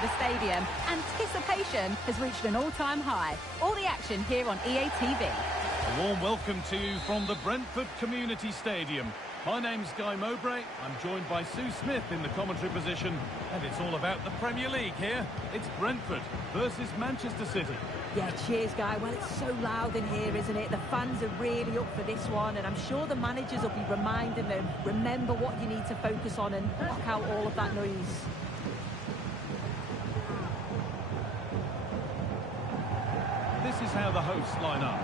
the stadium, anticipation has reached an all-time high. All the action here on EA TV. A warm welcome to you from the Brentford Community Stadium. My name's Guy Mowbray. I'm joined by Sue Smith in the commentary position, and it's all about the Premier League here. It's Brentford versus Manchester City. Yeah, cheers, Guy. Well, it's so loud in here, isn't it? The fans are really up for this one, and I'm sure the managers will be reminding them, remember what you need to focus on and block out all of that noise. This is how the hosts line up.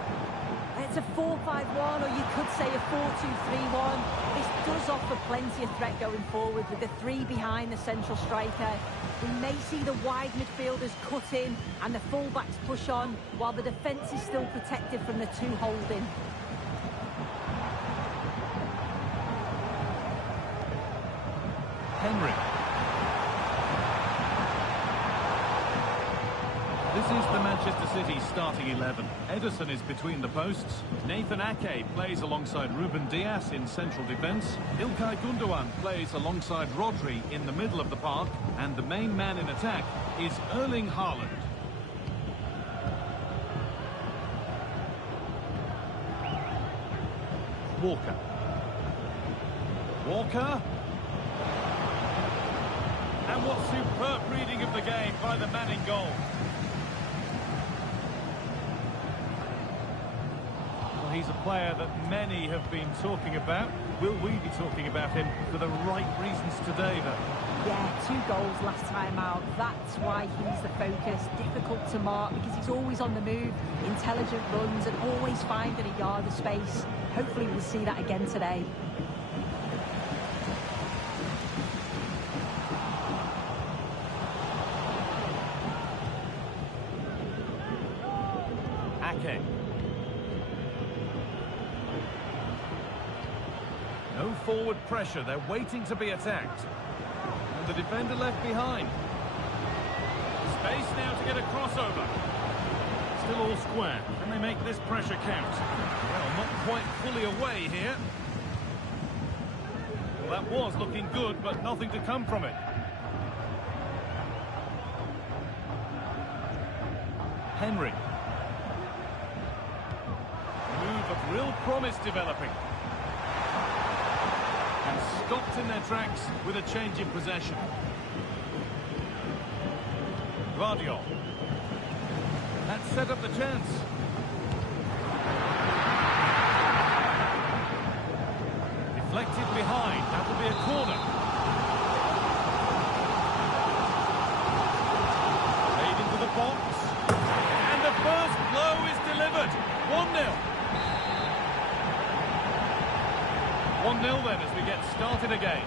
It's a 4-5-1, or you could say a 4-2-3-1. This does offer plenty of threat going forward with the three behind the central striker. We may see the wide midfielders cut in and the fullbacks push on, while the defence is still protected from the two holding. Henry. This is the Manchester City starting 11. Ederson is between the posts. Nathan Ake plays alongside Ruben Dias in central defence. İlkay Gundogan plays alongside Rodri in the middle of the park. And the main man in attack is Erling Haaland. Walker. And what superb reading of the game by the man in goal. Well, he's a player that many have been talking about. Will we be talking about him for the right reasons today, though? Yeah, 2 goals last time out. That's why he's the focus. Difficult to mark because he's always on the move. Intelligent runs and always finding a yard of space. Hopefully we'll see that again today. Ake. No forward pressure. They're waiting to be attacked. The defender left behind. Space now to get a crossover. Still all square. Can they make this pressure count? Well, not quite fully away here. Well, that was looking good, but nothing to come from it. Henry. Move of real promise developing. And stopped in their tracks with a change in possession. Guardiola. That set up the chance. Deflected behind. That will be a corner. Played into the box. And the first blow is delivered. 1-0. 1-0 then as we get started again.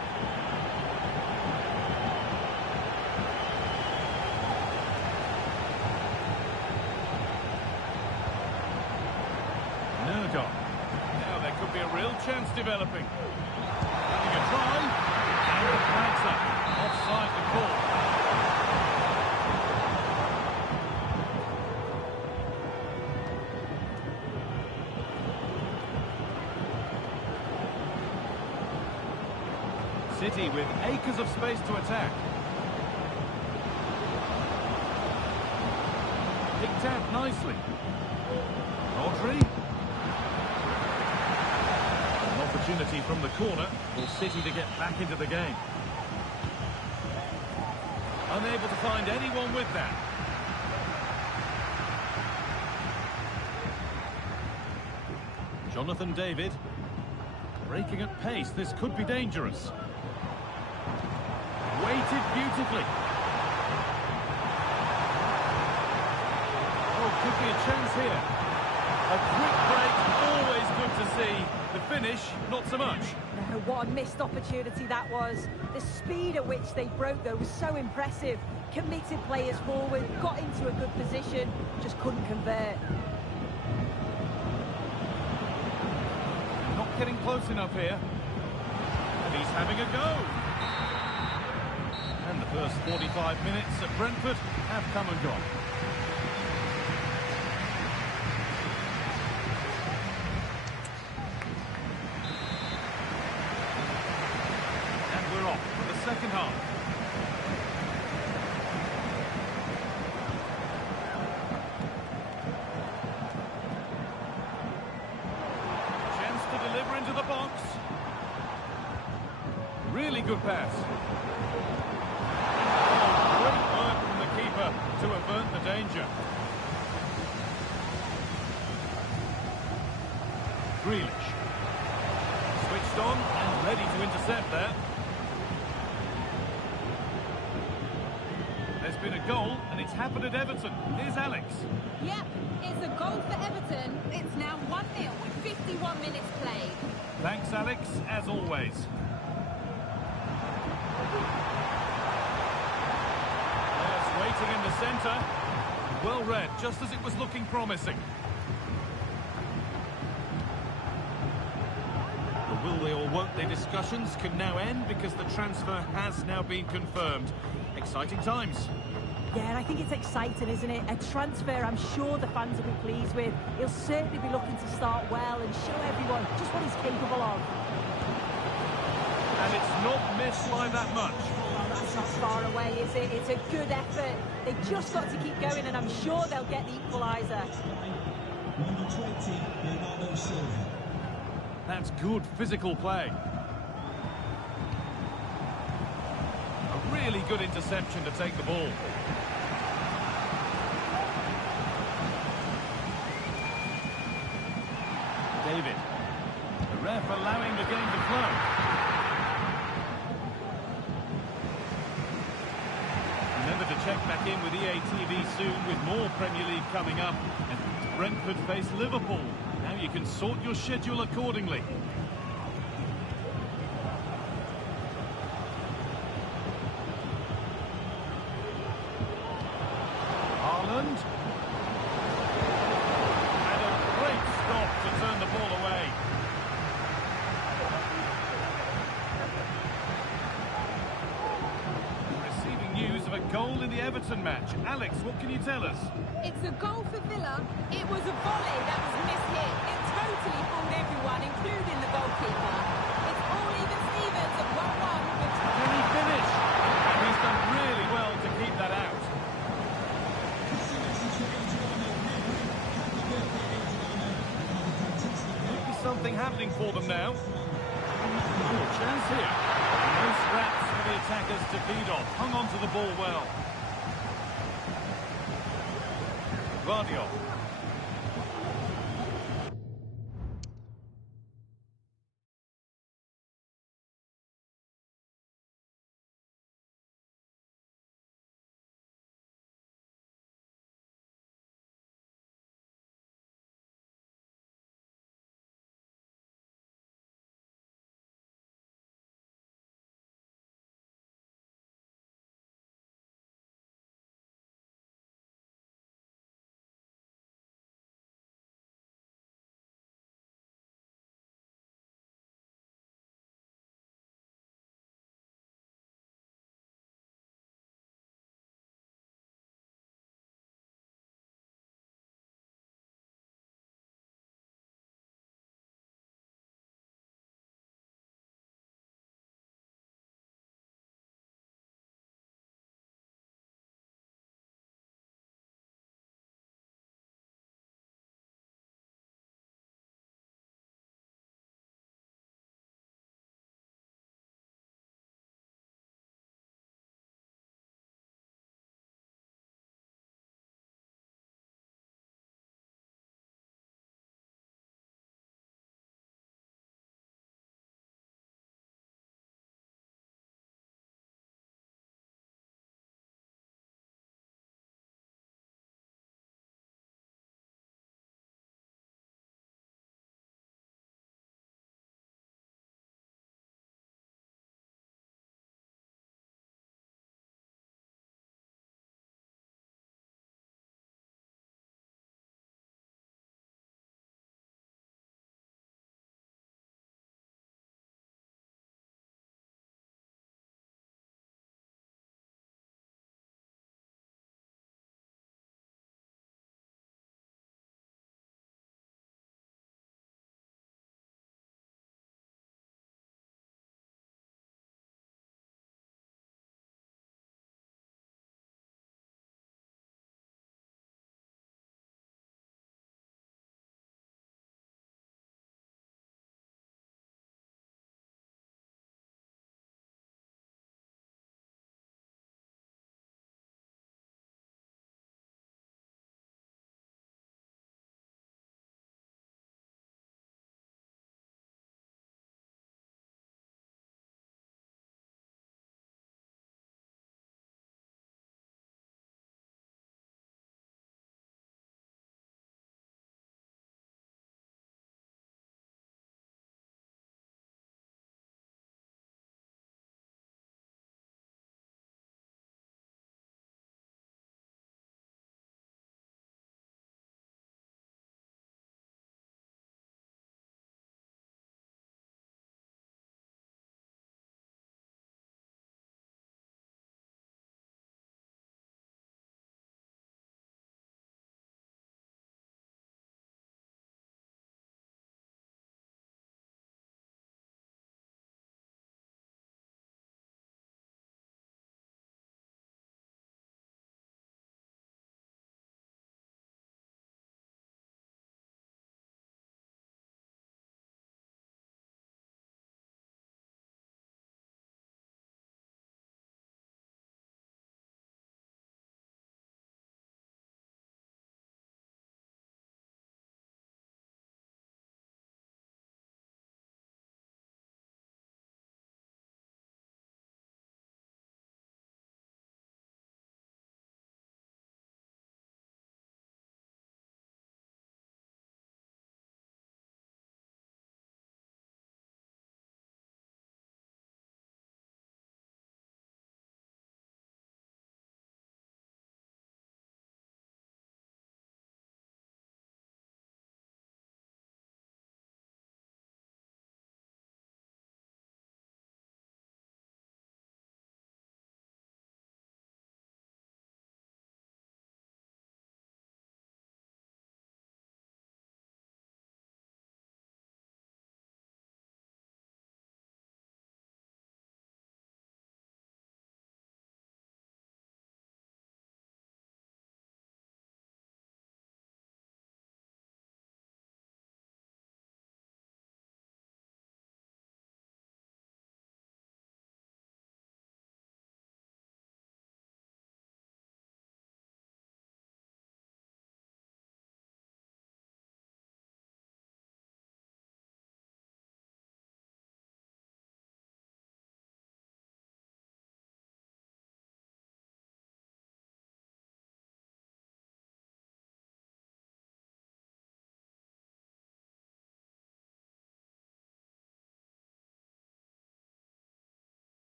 Nurgon. Now there could be a real chance developing. Having a try. And the flag's up. Offside the call. City with acres of space to attack. Picked out nicely. Rodri. An opportunity from the corner for City to get back into the game. Unable to find anyone with that. Jonathan David. Breaking at pace, this could be dangerous. Weighted beautifully. Oh, could be a chance here. A quick break, always good to see. The finish, not so much. No, what a missed opportunity that was. The speed at which they broke, though, was so impressive. Committed players forward, got into a good position, just couldn't convert. Not getting close enough here. And he's having a go. And the first 45 minutes at Brentford have come and gone. And we're off for the second half. good pass. Oh, great work from the keeper to avert the danger. Grealish. Switched on and ready to intercept there. There's been a goal, and it's happened at Everton. Here's Alex. Yep, it's a goal for Everton. It's now 1-0 with 51 minutes played. Thanks, Alex, as always. Players waiting in the centre. Well read, just as it was looking promising. The will they or won't they discussions can now end because the transfer has now been confirmed. Exciting times. Yeah, and I think it's exciting, isn't it? A transfer I'm sure the fans will be pleased with. He'll certainly be looking to start well and show everyone just what he's capable of. And it's not missed by that much. Well, that's not far away, is it? It's a good effort. They've just got to keep going, and I'm sure they'll get the equaliser. Number 20, Bernardo Silva. That's good physical play. A really good interception to take the ball. David. The ref allowing the game to flow. Remember to check back in with EA TV soon with more Premier League coming up. And Brentford face Liverpool. Now you can sort your schedule accordingly. Haaland. And a great stop to turn the ball away. Receiving news of a goal in the Everton match. Alex, what can you tell us? It's a goal for Villa. It was a volley that was mishit. It totally fooled everyone, including the goalkeeper. It's all even Stevens at 1-1 with... Can he finish? And he's done really well to keep that out. Might be something happening for them now. Oh, chance here. No scraps for the attackers to feed off. Hung on to the ball well. Guardiola.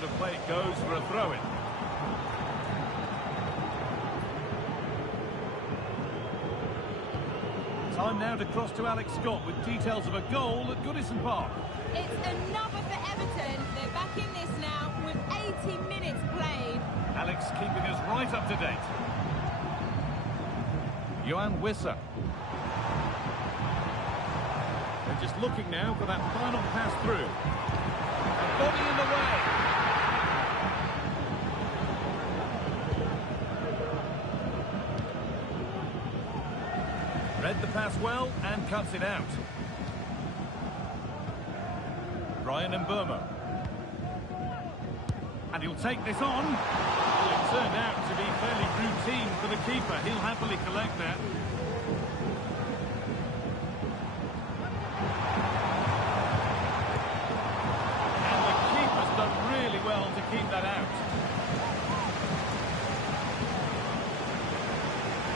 out of play goes for a throw-in. Time now to cross to Alex Scott with details of a goal at Goodison Park. It's another for Everton. They're back in this now with 80 minutes played. Alex keeping us right up to date. Johan Wissa. They're just looking now for that final pass through. A body in the way. Read the pass well and cuts it out. Brian Mbeumo. And he'll take this on. Well, it turned out to be fairly routine for the keeper. He'll happily collect that. And the keeper's done really well to keep that out.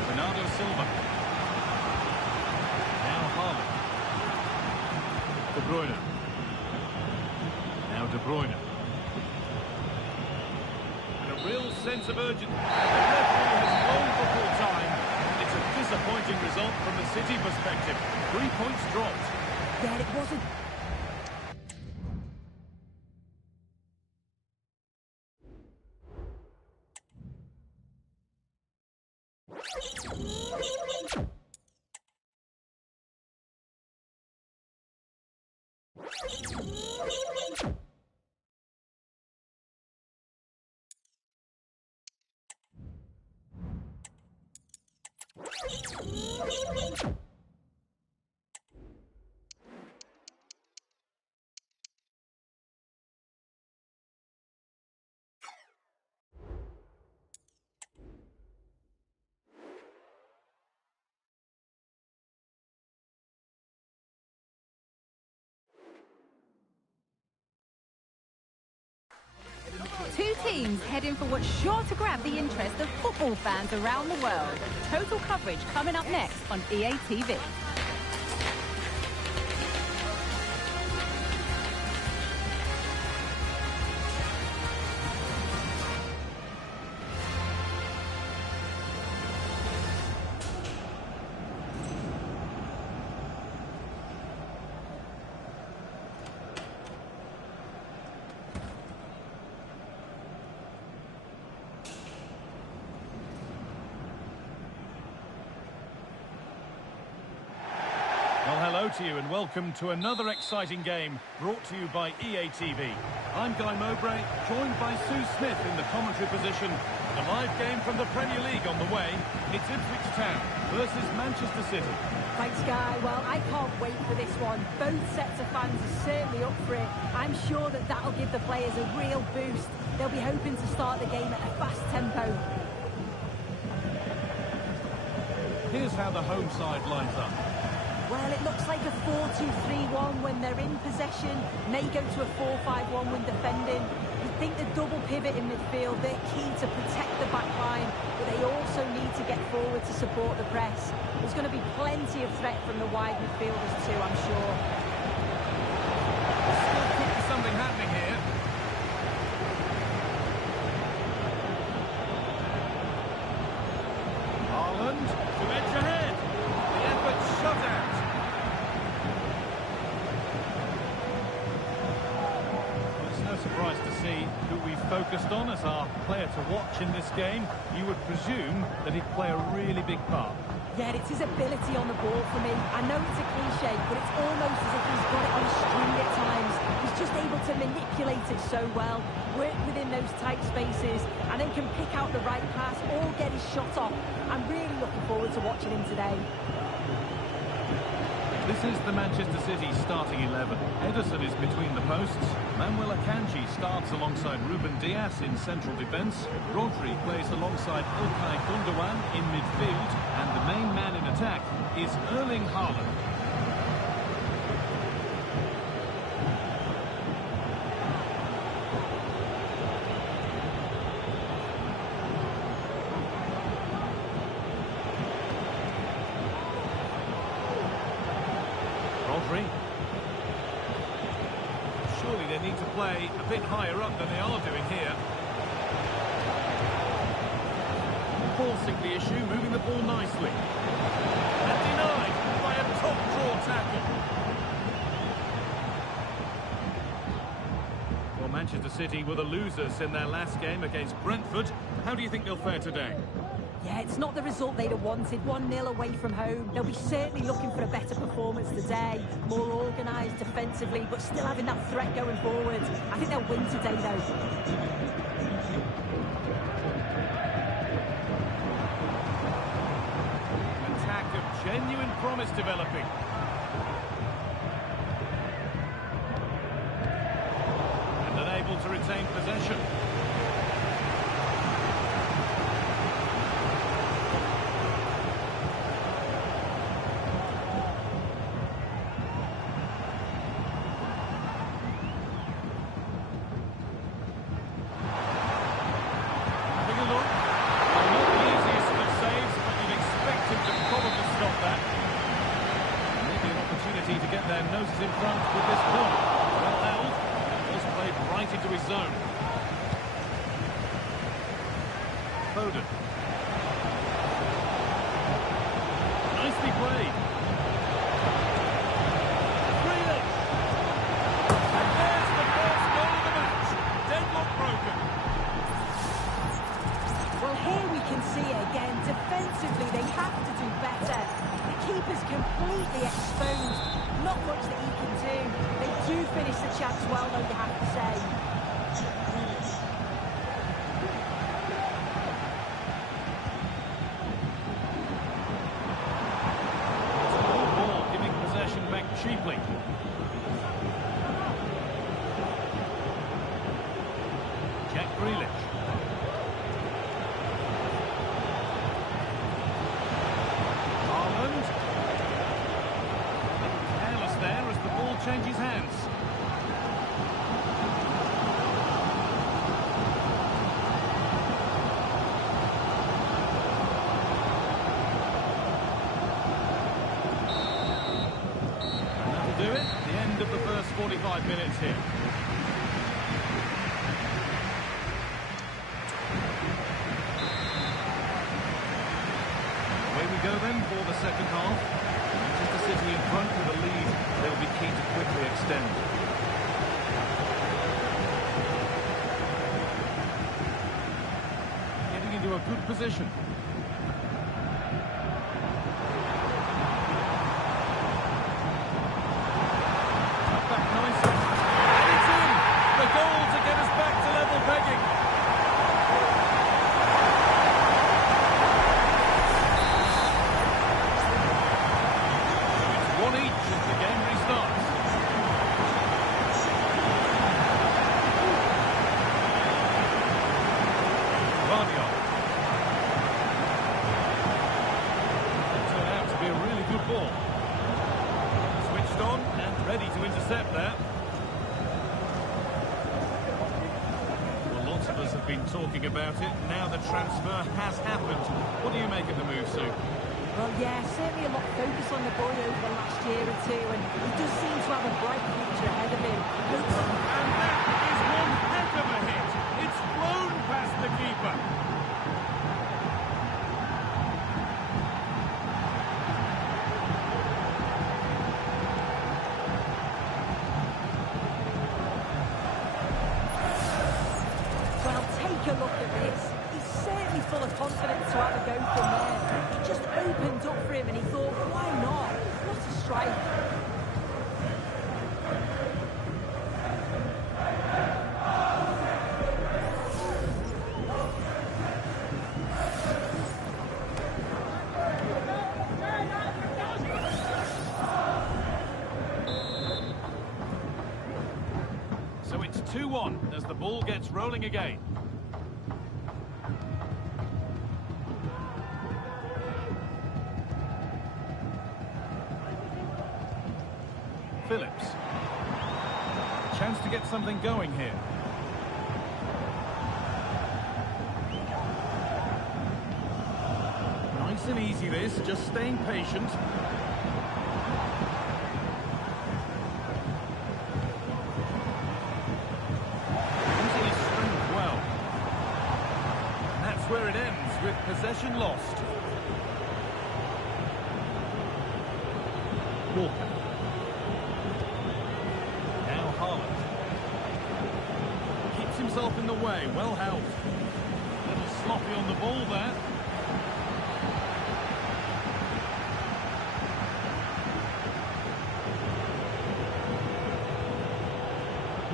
Bernardo Silva. Now Haaland. De Bruyne. Now De Bruyne. Real sense of urgency. The referee has blown for full time. It's a disappointing result from the City perspective. 3 points dropped. Yeah, it wasn't. Two teams heading for what's sure to grab the interest of football fans around the world. Total coverage coming up next on EA TV. Well, hello to you and welcome to another exciting game brought to you by EA TV. I'm Guy Mowbray, joined by Sue Smith in the commentary position. A live game from the Premier League on the way. It's Ipswich Town versus Manchester City. Thanks, Guy. Well, I can't wait for this one. Both sets of fans are certainly up for it. I'm sure that that'll give the players a real boost. They'll be hoping to start the game at a fast tempo. Here's how the home side lines up. Well, it looks like a 4-2-3-1 when they're in possession. May go to a 4-5-1 when defending. You think the double pivot in midfield, they're key to protect the back line, but they also need to get forward to support the press. There's going to be plenty of threat from the wide midfielders too, I'm sure. Still could be something happening here. Haaland to edge ahead. The effort shut out. Well, it's no surprise to see who we focused on as our player to watch in this game. You would presume that he'd play a really big part. Yeah, it's his ability on the ball for me. I know it's a cliche, but it's almost as if he's got it on a string at times. He's just able to manipulate it so well, work within those tight spaces, and then can pick out the right pass or get his shot off. I'm really looking forward to watching him today. This is the Manchester City starting 11. Ederson is between the posts. Manuel Akanji starts alongside Ruben Dias in central defence. Rodri plays alongside İlkay Gündoğan in midfield. And the main man in attack is Erling Haaland. Rodri. Surely they're need to play a bit higher up than they are doing here. Forcing the issue, moving the ball nicely. And denied by a top-draw tackle. Well, Manchester City were the losers in their last game against Brentford. How do you think they'll fare today? Yeah, it's not the result they'd have wanted. 1-0 away from home. They'll be certainly looking for a better performance today. More organised defensively, but still having that threat going forward. I think they'll win today, though. Genuine promise developing. And unable to retain possession. Having a look. Not the easiest of saves, but you'd expect him to probably stop that. Maybe an opportunity to get their noses in front with this ball. Well held. Just played right into his zone. Foden. Nicely played. Grealish. And there's the first goal of the match. Deadlock broken. Well, here we can see it again. Defensively, they have to do better. The keeper's completely exposed. Not much that he can do. They do finish the chance well, though, you have to say. Ball giving possession back cheaply. Jack Grealish. Careless there as the ball changes hands. And that'll do it. The end of the first 45 minutes here. Away we go then for the second half. Manchester City in front with a lead they'll be keen to quickly extend. Getting into a good position. Cut back nicely. And it's in! The goal to get us back to level pegging. One each as the game restarts. Guardiola. That turned out to be a really good ball. Switched on and ready to intercept there. Well, lots of us have been talking about it. Now the transfer has happened. What do you make of the move, Sue? Well, yeah, certainly a lot of focus on the boy over the last year or two, and he does seem to have a bright future ahead of him. And that is one heck of a hit. It's flown past the keeper. Well, take a look at this. He's certainly full of confidence to have a go from there. It just opened up for him and he thought, why not? What a strike. So it's 2-1 as the ball gets rolling again. Phillips. Chance to get something going here. Nice and easy this, just staying patient. possession lost. Walker. Now Haaland. Keeps himself in the way, well held. A little sloppy on the ball there.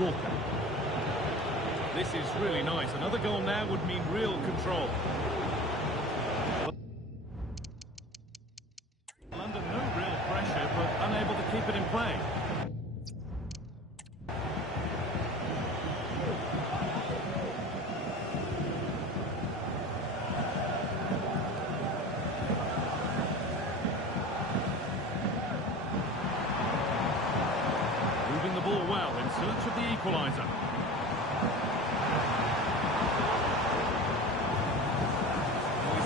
Walker. This is really nice. Another goal now would mean real control. London, no real pressure, but unable to keep it in play. Moving the ball well in search of the equaliser.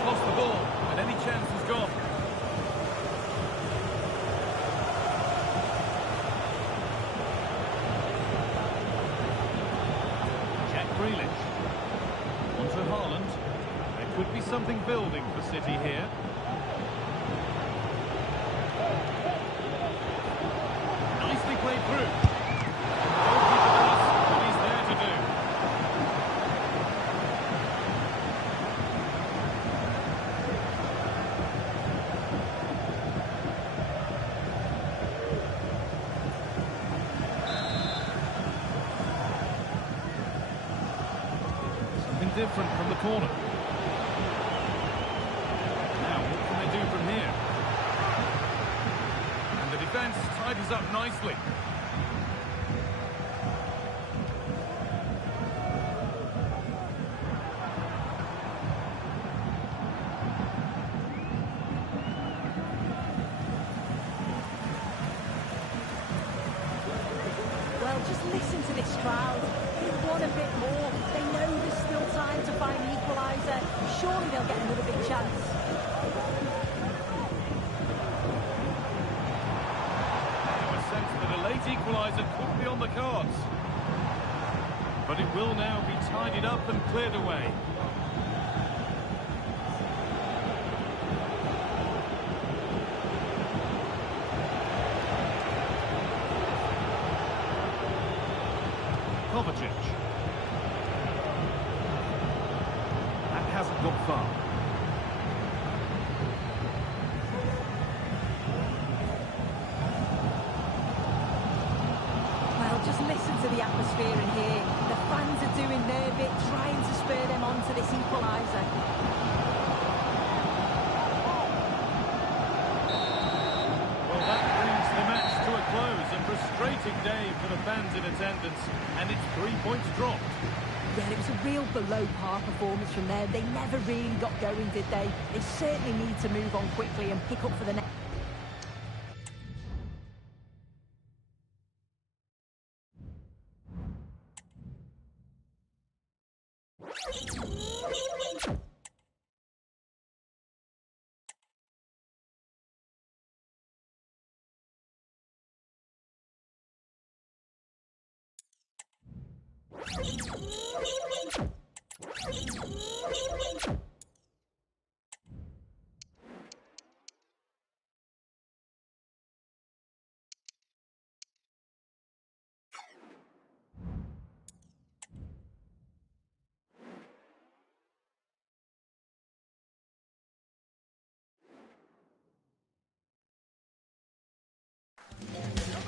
Lost the ball, and any chance is gone. Jack Grealish. Onto Haaland. There could be something building for City here. Nicely played through. The goalkeeper does what he's there to do. Different from the corner. Now, what can they do from here? And the defence tidies up nicely. Well, just listen to this crowd. They want a bit more. They know there's still time to find the equaliser. Surely they'll get another big chance. Now a sense that a late equaliser could be on the cards. But it will now be tidied up and cleared away. Kovacic. That hasn't gone far. Well, just listen to the atmosphere in here. The fans are doing their bit, trying to spur them on to this equaliser. Well, that brings the match to a close. A frustrating day for the fans in attendance, and it's 3 points dropped. Yeah, it was a real below-par performance from there. They never really got going, did they? They certainly need to move on quickly and pick up for the next.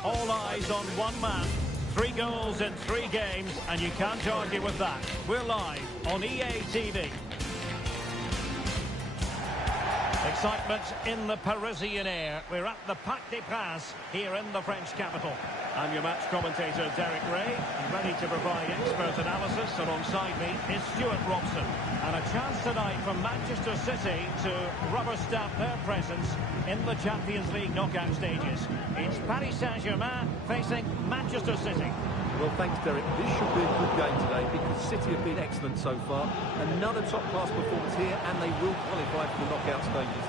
All eyes on one man. 3 goals in 3 games, and you can't argue with that. We're live on EA TV. Excitement in the Parisian air. We're at the Parc des Princes here in the French capital. I'm your match commentator, Derek Ray, and ready to provide expert analysis. Alongside me is Stuart Robson. And a chance tonight for Manchester City to rubber stamp their presence in the Champions League knockout stages. It's Paris Saint-Germain facing Manchester City. Well, thanks, Derek. This should be a good game today because City have been excellent so far. Another top-class performance here, and they will qualify for the knockout stages.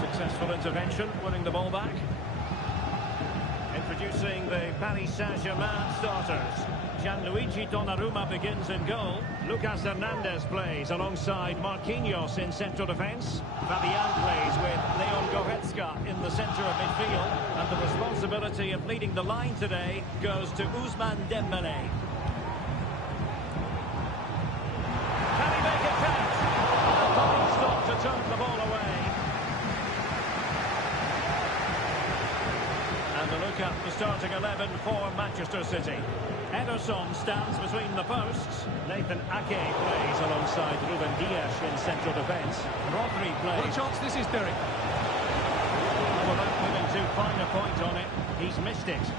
Successful intervention, winning the ball back. Introducing the Paris Saint-Germain starters. Gianluigi Donnarumma begins in goal. Lucas Hernandez plays alongside Marquinhos in central defence. Fabian plays with Leon Goretzka in the centre of midfield. And the responsibility of leading the line today goes to Ousmane Dembélé. Can he make it count? A fine stop to turn the ball away. And a look at the starting 11 for Manchester City. Ederson stands between the posts. Nathan Ake plays alongside Ruben Dias in central defence. Rodri plays. What a chance this is, Derek. Without putting too fine a point on it, he's missed it.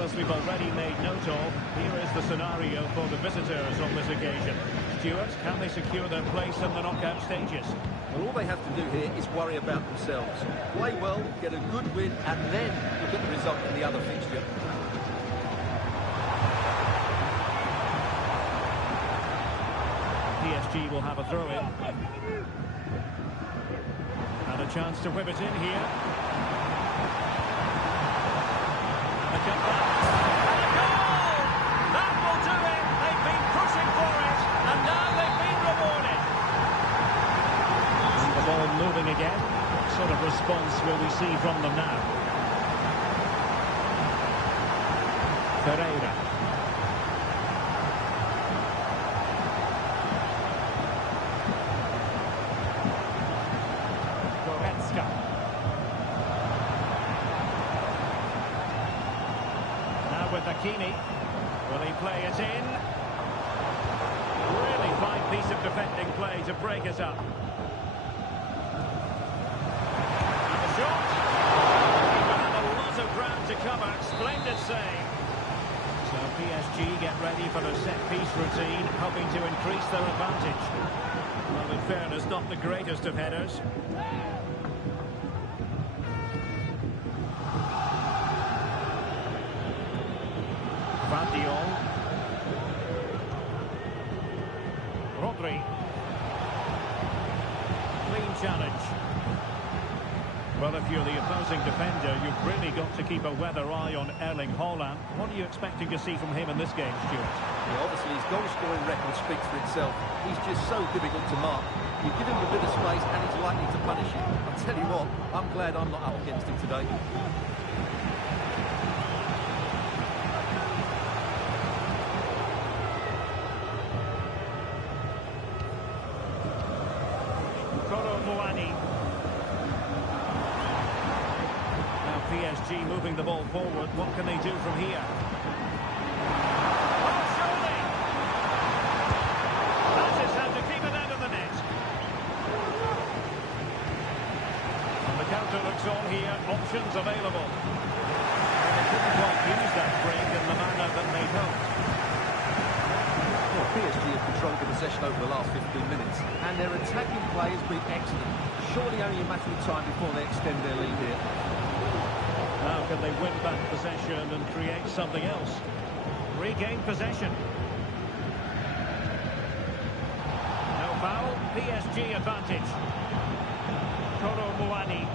As we've already made note of, here is the scenario for the visitors on this occasion. Stuart, can they secure their place in the knockout stages? Well, all they have to do here is worry about themselves. Play well, get a good win, and then look at the result in the other fixture. PSG will have a throw-in. And a chance to whip it in here. And a cutback. And a goal! That will do it! They've been pushing for it, and now they've been rewarded. And the ball moving again. What sort of response will we see from them now? Ferreira. Goretzka. Now with Hakimi. Will he play it in? Really fine piece of defending play to break it up. And the shot. He had a lot of ground to cover. Splendid save. So PSG get ready for the set-piece routine, hoping to increase their advantage. Well, in fairness, not the greatest of headers. Van de Jong. Rodri. Clean challenge. Well, if you're the opposing defender, you've really got to keep a weather eye on Erling Haaland. What are you expecting to see from him in this game, Stuart? Yeah, obviously his goal-scoring record speaks for itself. He's just so difficult to mark. You give him a bit of space and he's likely to punish you. I'll tell you what, I'm glad I'm not up against him today. PSG moving the ball forward. What can they do from here? Oh, surely! That's his hand to keep it out of the net. And the counter looks on here. Options available. And they couldn't quite use that break in the manner that they'd hoped. Well, PSG have controlled the possession over the last 15 minutes, and their attacking play has been excellent. Surely only a matter of time before they extend their lead here. Now can they win back possession and create something else? Regain possession. No foul. PSG advantage. Kolo Muani.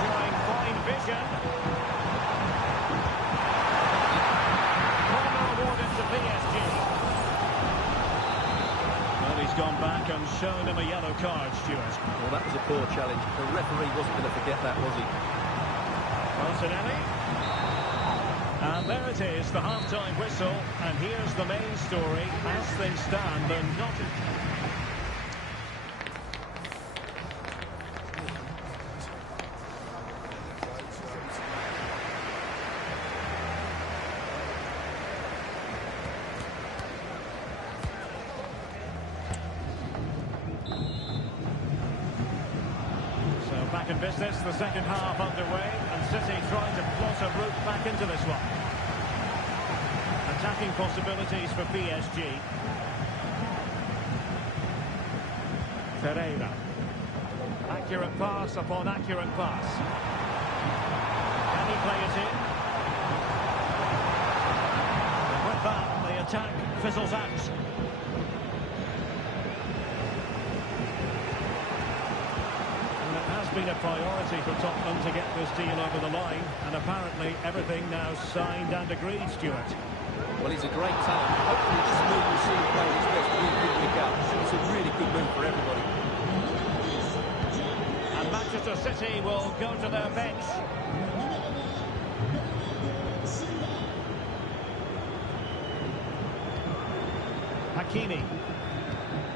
Showing fine vision. Corner awarded to PSG. He's gone back and shown him a yellow card, Stuart. Well, that was a poor challenge. The referee wasn't going to forget that, was he? Martinelli. And there it is, the half-time whistle. And here's the main story. As things stand, they're not... Back in business, the second half underway, and City trying to plot a route back into this one. Attacking possibilities for PSG. Ferreira. Accurate pass upon accurate pass. Can he play it in? And with that, the attack fizzles out. And it has been a priority for Tottenham to get this deal over the line, and apparently everything now signed and agreed, Stuart. Well, he's a great talent. Hopefully this move will see him play his best week in, week out. It's a really good move for everybody. And Manchester City will go to their bench. Hakimi.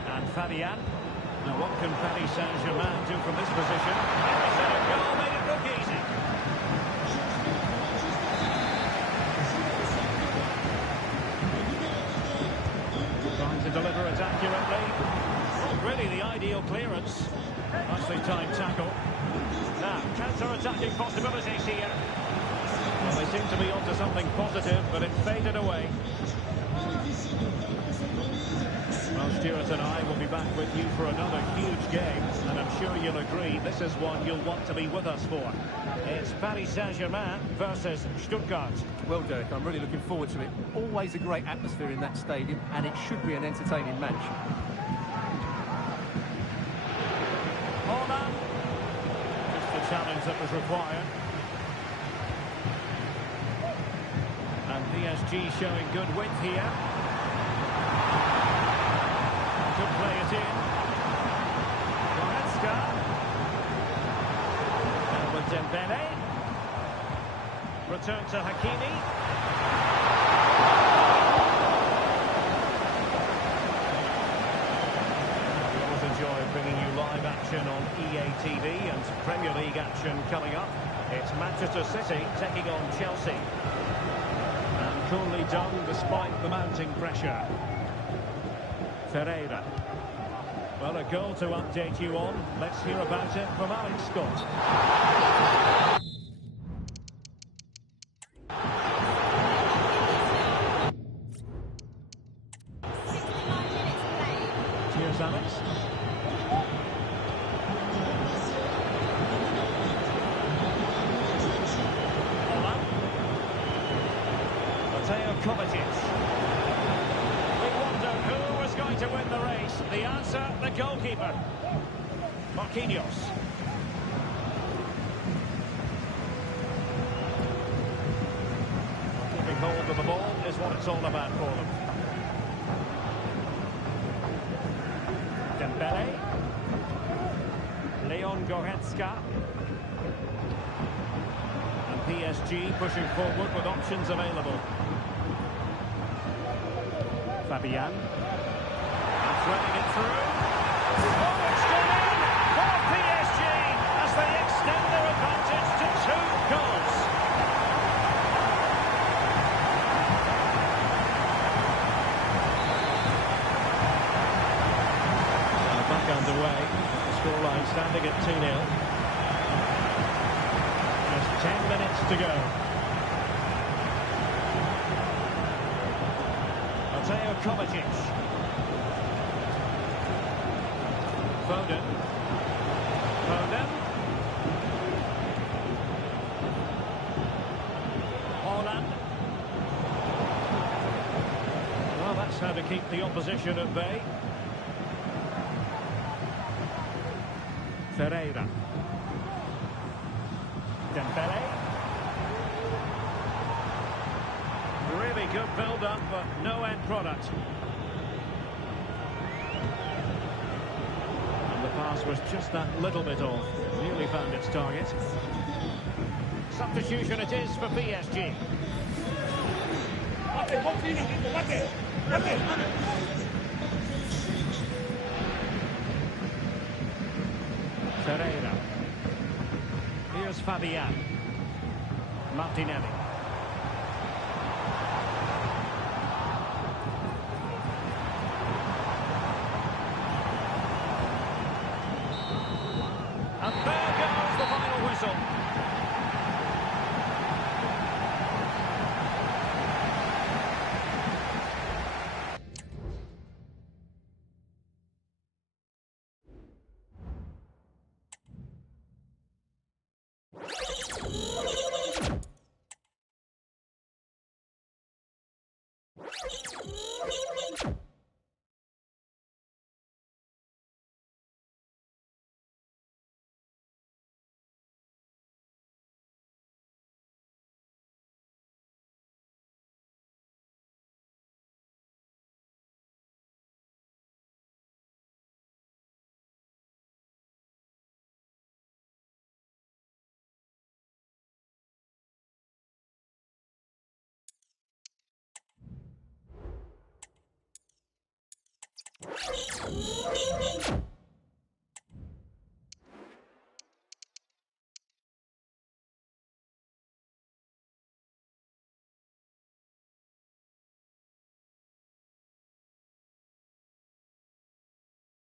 And Fabian. Now what can Paris Saint-Germain do from this position? Henderson, a goal made it look easy. Trying to deliver it accurately. Not really the ideal clearance. Nicely timed tackle. Now, counter-attacking possibilities here. Well, they seem to be onto something positive, but it faded away. Well, Stuart and I will be back with you for another huge game, and I'm sure you'll agree this is one you'll want to be with us for. It's Paris Saint-Germain versus Stuttgart. Well, Derek, I'm really looking forward to it. Always a great atmosphere in that stadium, and it should be an entertaining match. Holland. Just the challenge that was required. And PSG showing good width here. Could play it in. Goretzka. And with Dembele. Return to Hakimi. We always enjoy bringing you live action on EA TV and Premier League action coming up. It's Manchester City taking on Chelsea. And coolly done despite the mounting pressure. Ferreira. Well, a goal to update you on. Let's hear about it from Alex Scott. Cheers, Alex. Holland. Mateo Kovacic. Who was going to win the race? The answer, the goalkeeper. Marquinhos. Keeping hold of the ball is what it's all about for them. Dembele. Leon Goretzka. And PSG pushing forward with options available. Fabian. Threading it through. Oh, it's gone in for PSG as they extend their advantage to 2 goals. Back underway. Scoreline standing at 2-0. Just 10 minutes to go. Mateo Kovacic. Foden. Holland. Well, that's how to keep the opposition at bay. Ferreira. Dembele. Really good build-up, but no end product. Pass was just that little bit off. Nearly found its target. Substitution it is for PSG. Ferreira. Here's Fabian. Martinelli. And there goes the final whistle.